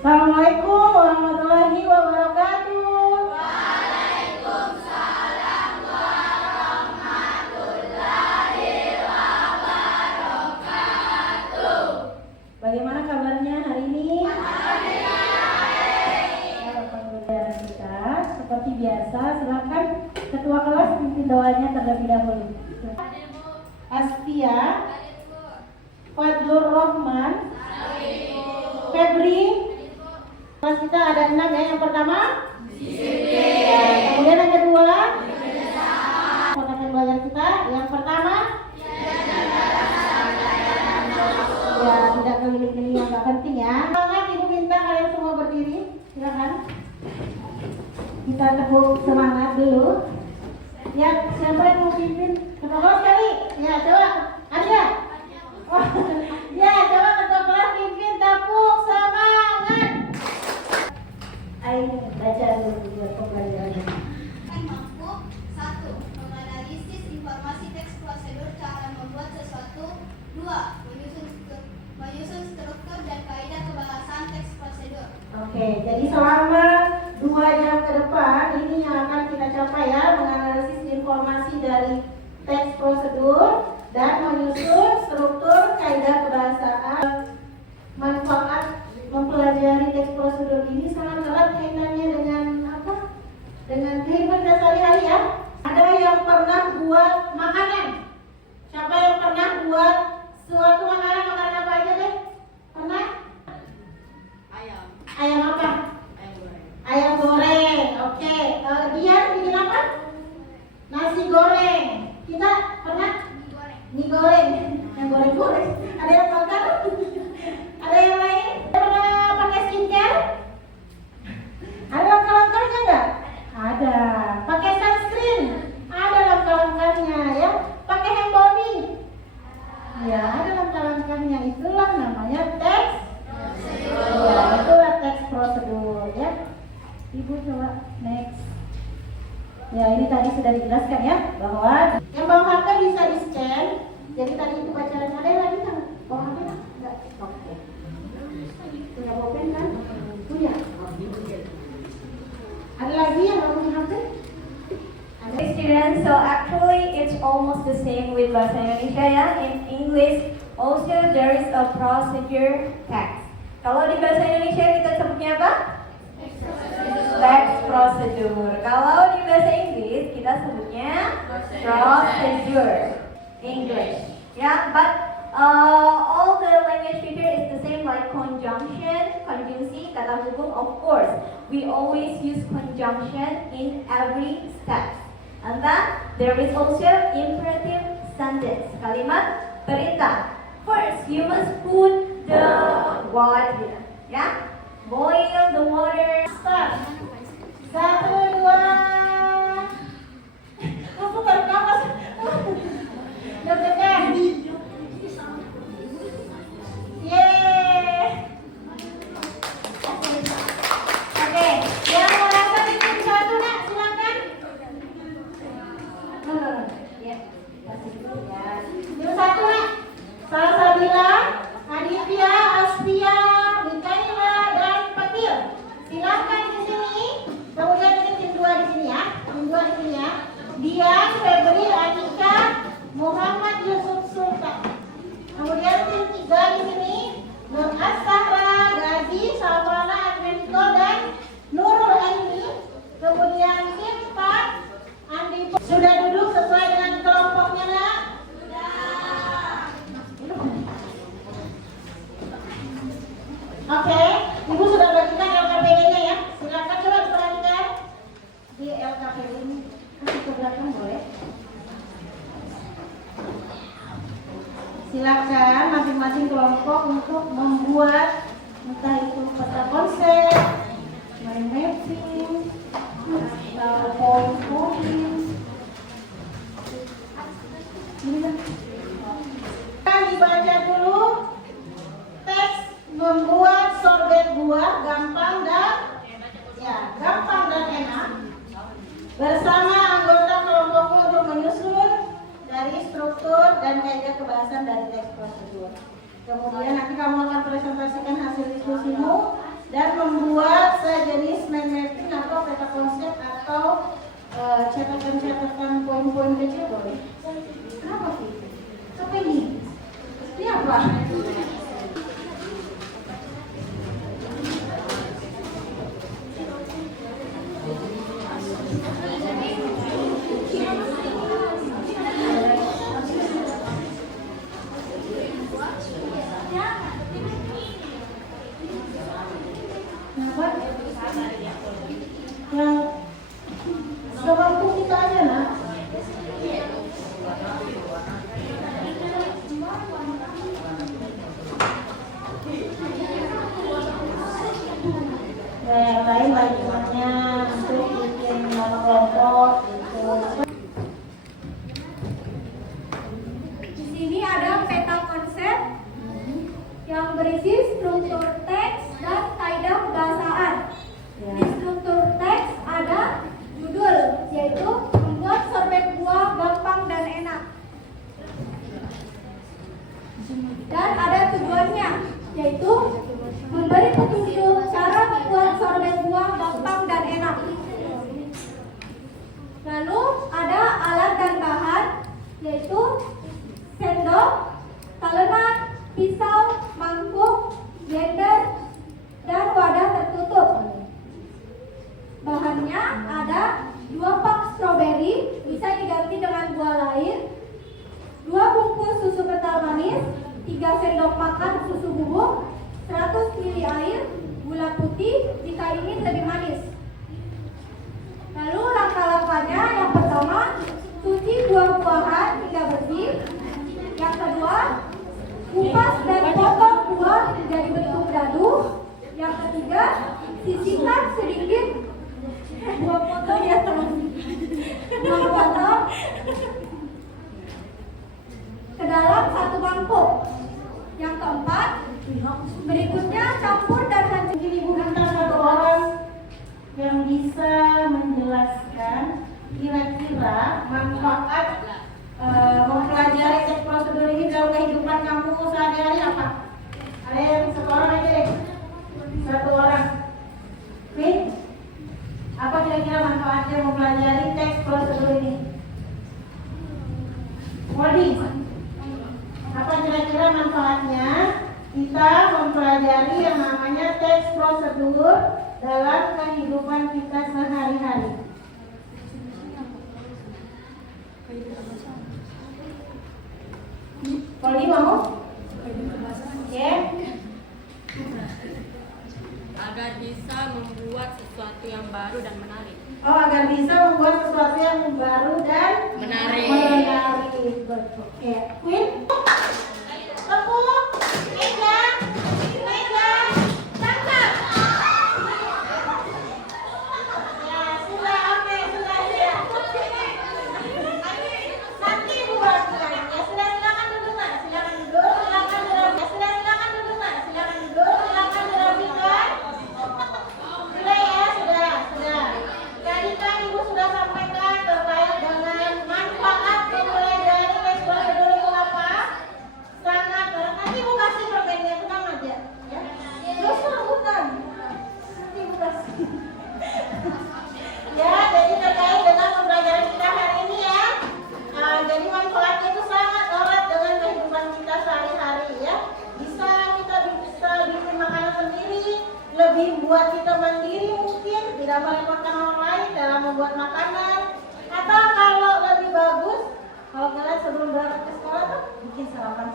Assalamualaikum warahmatullahi wabarakatuh. Waalaikumsalam warahmatullahi wabarakatuh. Bagaimana kabarnya hari ini? Alhamdulillah. Pembelajaran kita seperti biasa, silakan ketua kelas pimpin doanya terlebih dahulu. Astia, Fadlur Rahman, Febri. Kelas kita ada 6 ya. Yang pertama ya, kemudian yang kedua ponakan belajar kita. Yang pertama ya, tidak keliling-keliling yang nggak penting ya. Semangat, ibu minta kalian semua berdiri, silakan. Kita tepuk semangat dulu. Ya, siapa yang mau pimpin? Ketua kelas sekali. Ya, coba. Ada? Oh, ya, coba ketua kelas pimpin, tepuk semangat. Ayo baca dulu buat pembelajarannya. Mampu 1. Menganalisis informasi teks prosedur cara membuat sesuatu. 2. Menyusun struktur dan kaidah kebahasan teks prosedur. Oke, jadi selama 2 jam ke depan ini yang akan kita capai ya, menganalisis informasi dari teks prosedur dan menyusun struktur kaidah kebahasaan. Manfaat mempelajari teks prosedur ini sangat erat kaitannya dengan apa? Dengan kehidupan kita sehari-hari ya. Ada yang pernah buat makanan? Siapa yang pernah buat suatu makanan? Makanan apa aja deh? Pernah? Ayam apa? Ayam goreng. Oke. Dian bikin apa? Nasi goreng. Kita pernah? Mie goreng. Yang goreng-goreng. Ada yang makan? Ada yang lain? Pernah pakai skincare? Ada langkah-langkahnya nggak? Ada. Pakai sunscreen? Ada langkah-langkahnya ya. Pakai hand body? Ya, ada langkah-langkahnya. Itulah namanya teks. Ya, itulah teks prosedur ya. Ibu coba next. Ya, ini tadi sudah dijelaskan ya bahwa yang bawa HP bisa di scan. Jadi tadi itu bacaan. Ada yang lagi kan? Bawa HP kan? Enggak. Oke. Punya pulpen kan? Punya. Ada lagi yang belum punya HP? Ada. Students, so actually it's almost the same with Bahasa Indonesia ya. In English also there is a procedure text. Kalau di Bahasa Indonesia kita sebutnya apa? Text procedure. Kalau di Bahasa Inggris kita sebutnya procedure. English. Yeah, but all the language feature is the same like conjunction, conjunksi, kata hukum. Of course, we always use conjunction in every step. And then there is also imperative sentence, kalimat perintah. First, you must put the water, yeah, boil the water. Start. 1, 2. Aku tarik nafas. Deg-degan. Yeay. Oke, yang merasa bikin satu nak, silakan. Ya, kasih dulu ya. Yang satu nak, Salsabila, Aditya, Astia, Mikaela, dan Patil. Silakan di sini. Kemudian ini tim 2 di sini ya. Tim 2 di sini ya. Dian, Febri, Anika, Muhammad Yusuf Sultan. Kemudian tim 3 di sini. Nur As-Sahra, Gazi, Salwana, Adventiko, dan Nurul Aini. Kemudian tim 4, Andi. Sudah duduk sesuai dengan kelompoknya nak? Oke, ibu sudah bagikan LKPD-nya ya. Silakan coba diperhatikan di LKPD ini. Kasih ke belakang boleh. Silakan masing-masing kelompok untuk membuat entah itu peta konsep, mind mapping, atau poin-poin. Kan dibaca dulu teks membuat sorbet buah gampang dan enak bersama anggota kelompokmu untuk menyusun dari struktur dan kaidah kebahasan dari teks prosedur. Kemudian nanti kamu akan presentasikan hasil diskusimu dan catatan poin-poin kecil boleh. Kenapa sih? Apa ini? Ini apa? Yang sewaktu kita aja nak. Ya, yang lain bagiannya untuk bikin nama kelompok gitu. Di sini ada peta konsep yang berisi struktur teks dan kaidah bahasaan. Ya. Di struktur teks ada judul, yaitu membuat sorbet buah gampang dan enak. Dan ada tujuannya, yaitu memberi petunjuk cara membuat sorbet buah gampang dan enak. Lalu ada alat dan bahan, yaitu sendok, talenan, pisau, mangkuk, blender, dan wadah tertutup. Bahannya ada 2 pak stroberi, bisa diganti dengan buah lain, 2 bungkus susu kental manis, 3 sendok makan susu bubuk, 100 ml air, gula putih jika ingin lebih manis. Lalu langkah-langkahnya, yang pertama, cuci buah-buahan hingga bersih. Yang kedua, kupas dan potong buah menjadi bentuk dadu. Yang ketiga, sisihkan sedikit buah potong ya teman. Buah potong ke dalam 1 mangkuk. Yang keempat, berikutnya campur dan hancurkan. Mungkin ibu minta 1 orang yang bisa menjelaskan kira-kira manfaat mempelajari teks prosedur ini dalam kehidupan kamu sehari-hari apa? Ada yang 1 orang aja deh. 1 orang. Queen, apa kira-kira manfaatnya mempelajari teks prosedur ini? Modi, apa kira-kira manfaatnya kita mempelajari yang namanya teks prosedur dalam kehidupan kita sehari-hari? Modi mau? Ya. Agar bisa membuat sesuatu yang baru dan menarik. Oh, agar bisa membuat sesuatu yang baru dan Menarik. Oke, Queen. Tepuk. Meja. Meja. Tangkap. Ya, sudah. Oke, sudah ya. Nanti buat ya. Sudah, silakan duduk, Mas. Silakan duduk. Silakan duduk. Ya, sudah, silakan duduk, Mas. Silakan duduk. Silakan dirapikan. Sudah ya, sudah. Tadi kan Ibu sudah sampaikan terkait dengan manfaat mempelajari teks prosedur itu apa? Sangat berat. Nanti Ibu kasih permennya, tenang aja. Ya. Terus rebutan. Nanti Ibu kasih. Ya, jadi terkait dengan pembelajaran kita hari ini ya. Jadi manfaatnya itu sangat erat dengan kehidupan kita sehari-hari ya. Kita bisa bikin makanan sendiri, lebih buat kita mandiri mungkin, tidak merepotkan orang lain dalam membuat makanan. Atau kalau lebih bagus, kalau kalian sebelum berangkat ke sekolah tuh bikin sarapan